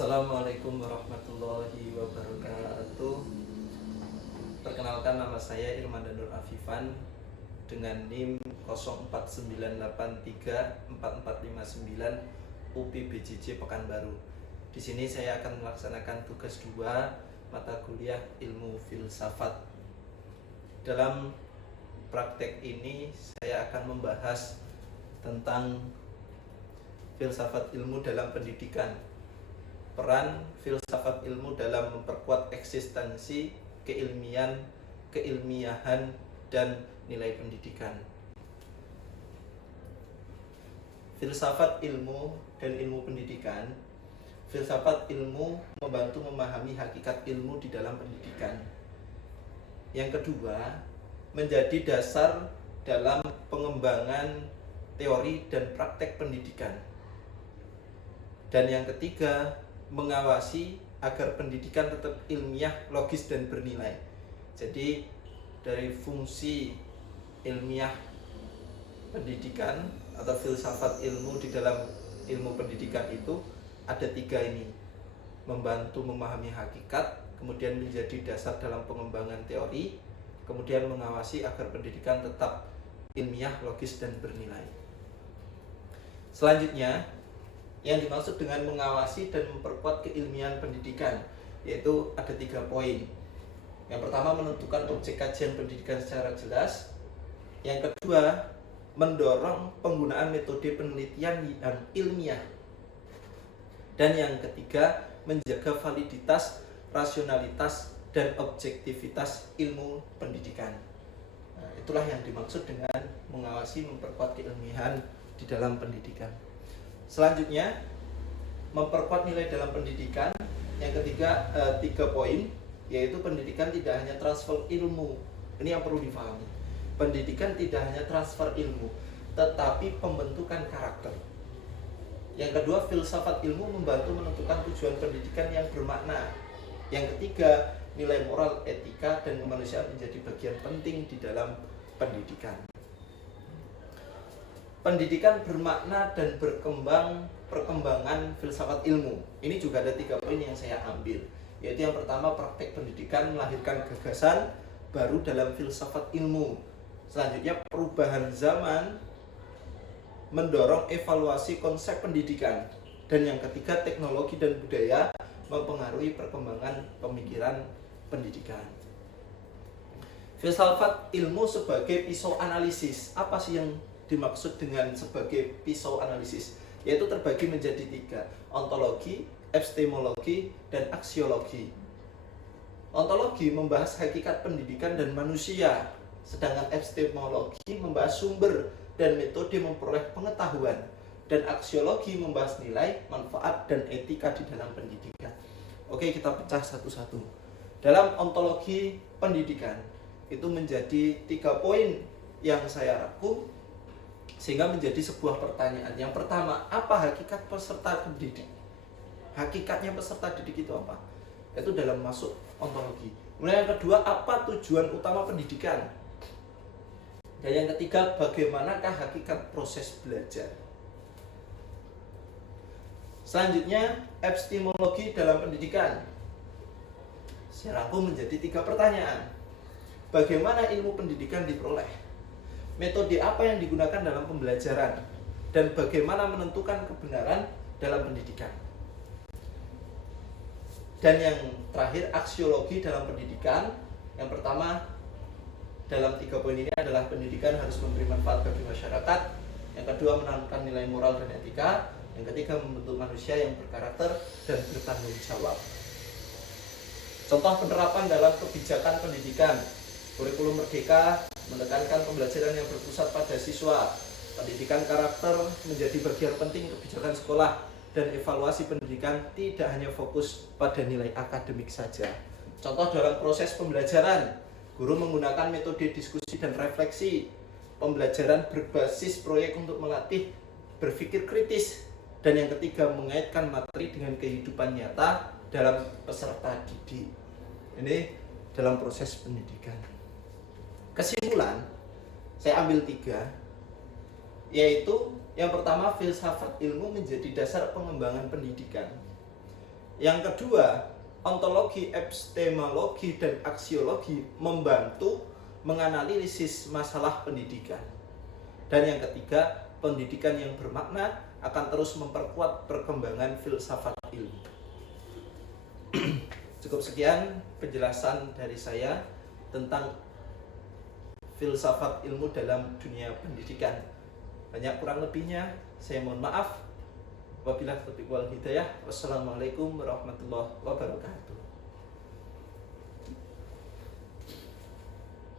Assalamualaikum warahmatullahi wabarakatuh. Perkenalkan, nama saya Irman Danur Afifan dengan NIM 0498344459 UPBJJ Pekanbaru. Di sini saya akan melaksanakan tugas 2 mata kuliah Ilmu Filsafat. Dalam praktek ini saya akan membahas tentang filsafat ilmu dalam pendidikan. Peran filsafat ilmu dalam memperkuat eksistensi, keilmiahan, dan nilai pendidikan. Filsafat ilmu dan ilmu pendidikan. Filsafat ilmu membantu memahami hakikat ilmu di dalam pendidikan. Yang kedua, menjadi dasar dalam pengembangan teori dan praktek pendidikan. Dan yang ketiga, mengawasi agar pendidikan tetap ilmiah, logis, dan bernilai. Jadi dari fungsi ilmiah pendidikan atau filsafat ilmu di dalam ilmu pendidikan itu ada 3 ini: membantu memahami hakikat, kemudian menjadi dasar dalam pengembangan teori, kemudian mengawasi agar pendidikan tetap ilmiah, logis, dan bernilai. Selanjutnya, yang dimaksud dengan mengawasi dan memperkuat keilmian pendidikan, yaitu ada 3 poin. Yang pertama, menentukan objek kajian pendidikan secara jelas. Yang kedua, mendorong penggunaan metode penelitian yang ilmiah. Dan yang ketiga, menjaga validitas, rasionalitas, dan objektivitas ilmu pendidikan. Nah, itulah yang dimaksud dengan mengawasi, memperkuat keilmiahan di dalam pendidikan. Selanjutnya, memperkuat nilai dalam pendidikan. Yang ketiga, 3 poin, yaitu pendidikan tidak hanya transfer ilmu. Ini yang perlu difahami. Pendidikan tidak hanya transfer ilmu, tetapi pembentukan karakter. Yang kedua, filsafat ilmu membantu menentukan tujuan pendidikan yang bermakna. Yang ketiga, nilai moral, etika, dan kemanusiaan menjadi bagian penting di dalam pendidikan. Pendidikan bermakna dan perkembangan filsafat ilmu. Ini juga ada 3 poin yang saya ambil, yaitu yang pertama, praktek pendidikan melahirkan gagasan baru dalam filsafat ilmu. Selanjutnya, perubahan zaman mendorong evaluasi konsep pendidikan. Dan yang ketiga, teknologi dan budaya mempengaruhi perkembangan pemikiran pendidikan. Filsafat ilmu sebagai pisau analisis. Apa sih yang dimaksud dengan sebagai pisau analisis? Yaitu terbagi menjadi 3: ontologi, epistemologi, dan aksiologi. Ontologi membahas hakikat pendidikan dan manusia, sedangkan epistemologi membahas sumber dan metode memperoleh pengetahuan, dan aksiologi membahas nilai, manfaat, dan etika di dalam pendidikan. Oke, kita pecah satu-satu. Dalam ontologi pendidikan, itu menjadi 3 poin yang saya rangkum sehingga menjadi sebuah pertanyaan. Yang pertama, apa hakikat peserta didik? Hakikatnya peserta didik itu apa? Itu dalam masuk ontologi. Kemudian yang kedua, apa tujuan utama pendidikan? Dan yang ketiga, bagaimanakah hakikat proses belajar? Selanjutnya, epistemologi dalam pendidikan. Saya rangkum menjadi 3 pertanyaan. Bagaimana ilmu pendidikan diperoleh? Metode apa yang digunakan dalam pembelajaran? Dan bagaimana menentukan kebenaran dalam pendidikan? Dan yang terakhir, aksiologi dalam pendidikan. Yang pertama, dalam 3 poin ini adalah pendidikan harus memberi manfaat bagi masyarakat. Yang kedua, menanamkan nilai moral dan etika. Yang ketiga, membentuk manusia yang berkarakter dan bertanggung jawab. Contoh penerapan dalam kebijakan pendidikan. Kurikulum Merdeka menekankan pembelajaran yang berpusat pada siswa. Pendidikan karakter menjadi bagian penting kebijakan sekolah, dan evaluasi pendidikan tidak hanya fokus pada nilai akademik saja. Contoh dalam proses pembelajaran, guru menggunakan metode diskusi dan refleksi. Pembelajaran berbasis proyek untuk melatih berpikir kritis. Dan yang ketiga, mengaitkan materi dengan kehidupan nyata dalam peserta didik. Ini dalam proses pendidikan. Kesimpulan, saya ambil 3, yaitu yang pertama, filsafat ilmu menjadi dasar pengembangan pendidikan. Yang kedua, ontologi, epistemologi, dan aksiologi membantu menganalisis masalah pendidikan. Dan yang ketiga, pendidikan yang bermakna akan terus memperkuat perkembangan filsafat ilmu. Cukup sekian penjelasan dari saya tentang filsafat ilmu dalam dunia pendidikan. Banyak kurang lebihnya, saya mohon maaf. Wabillahi taufiq wal hidayah. Wassalamualaikum warahmatullahi wabarakatuh.